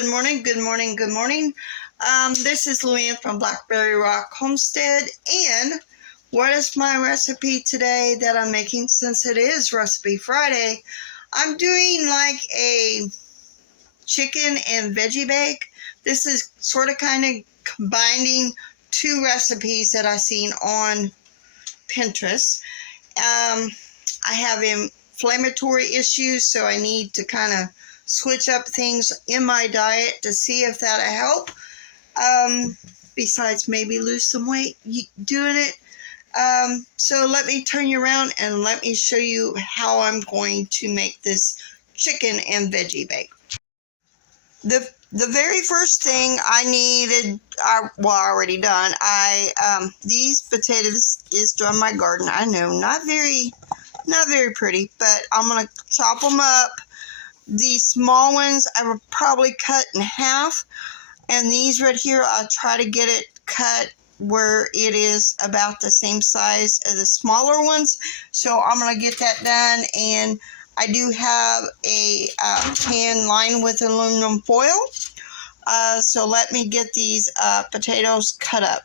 Good morning, good morning, good morning. This is Luann from Blackberryrock Homestead, and what is my recipe today that I'm making since it is Recipe Friday? I'm doing like a chicken and veggie bake. This is sort of kind of combining two recipes that I've seen on Pinterest. I have inflammatory issues, so I need to kind of switch up things in my diet to see if that'll help. Besides maybe lose some weight doing it. So let me turn you around and let me show you how I'm going to make this chicken and veggie bake. The very first thing I needed, I already done. These potatoes is from my garden. I know, not very pretty, but I'm gonna chop them up. These small ones I would probably cut in half, and these right here I'll try to get it cut where it is about the same size as the smaller ones. So I'm gonna get that done, and I do have a pan lined with aluminum foil. So let me get these potatoes cut up.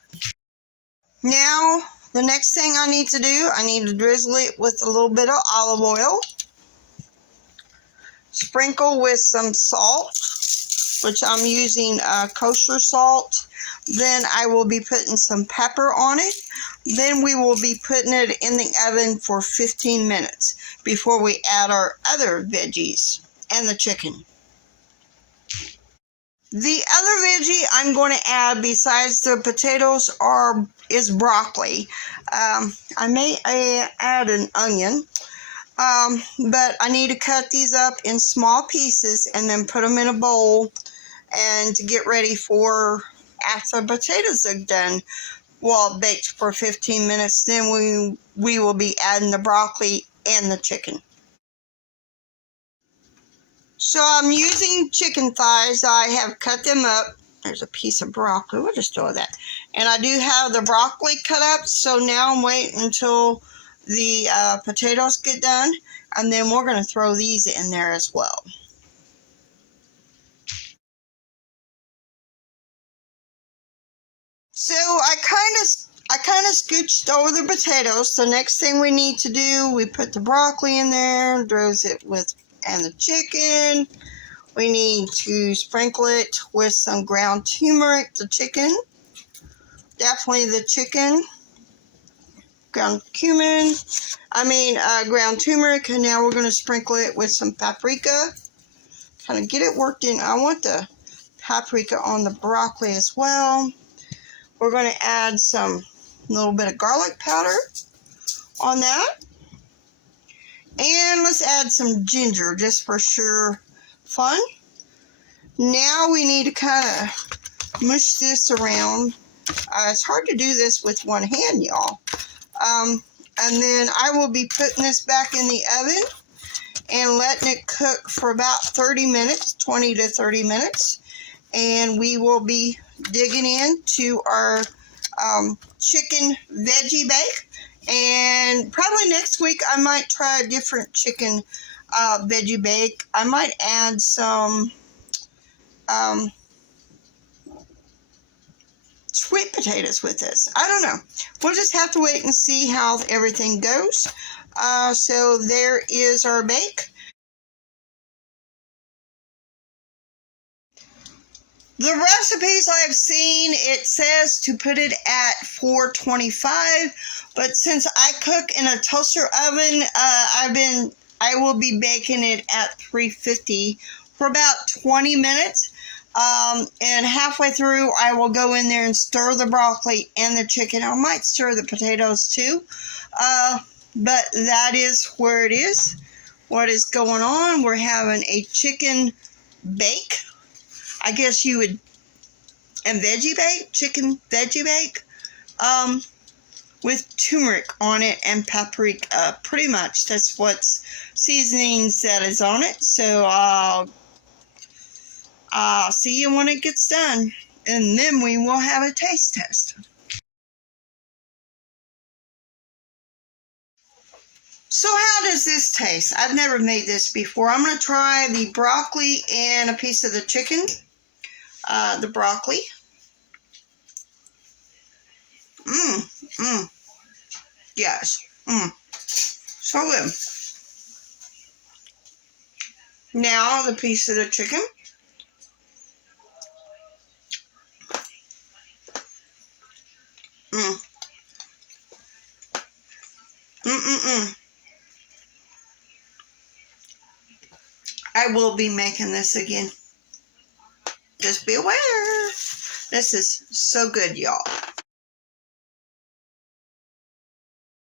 Now the next thing I need to do, I need to drizzle it with a little bit of olive oil. Sprinkle with some salt, which I'm using kosher salt. Then I will be putting some pepper on it. Then we will be putting it in the oven for 15 minutes before we add our other veggies and the chicken. The other veggie I'm going to add besides the potatoes is broccoli. I may add an onion. But I need to cut these up in small pieces and then put them in a bowl and to get ready for after the potatoes are done. Well, baked for 15 minutes, then we will be adding the broccoli and the chicken. So I'm using chicken thighs. I have cut them up. There's a piece of broccoli. We'll just throw that. And I do have the broccoli cut up. So now I'm waiting until the potatoes get done, and then we're going to throw these in there as well. So I kind of scooched over the potatoes. The next thing we need to do, we put the broccoli in there, drizzle it with, and the chicken. We need to sprinkle it with some ground turmeric, the chicken. Definitely the chicken. Ground turmeric, and now we're going to sprinkle it with some paprika. Kind of get it worked in. I want the paprika on the broccoli as well. We're going to add some little bit of garlic powder on that. And let's add some ginger just for sure fun. Now we need to kind of mush this around. It's hard to do this with one hand, y'all. And then I will be putting this back in the oven and letting it cook for about 30 minutes, 20 to 30 minutes. And we will be digging into our chicken veggie bake. And probably next week I might try a different chicken veggie bake. I might add some sweet potatoes with this. I don't know. We'll just have to wait and see how everything goes. So there is our bake. The recipes I've seen, it says to put it at 425, but since I cook in a toaster oven, I will be baking it at 350 for about 20 minutes. And halfway through, I will go in there and stir the broccoli and the chicken. I might stir the potatoes too. But that is where it is. What is going on? We're having a chicken bake. I guess you would, and veggie bake, chicken veggie bake, with turmeric on it and paprika. Pretty much, that's what's seasonings that is on it. So I'll see you when it gets done, and then we will have a taste test. So how does this taste? I've never made this before. I'm going to try the broccoli and a piece of the chicken. the broccoli. Yes. So good. Now the piece of the chicken. I will be making this again. Just be aware. This is so good, y'all.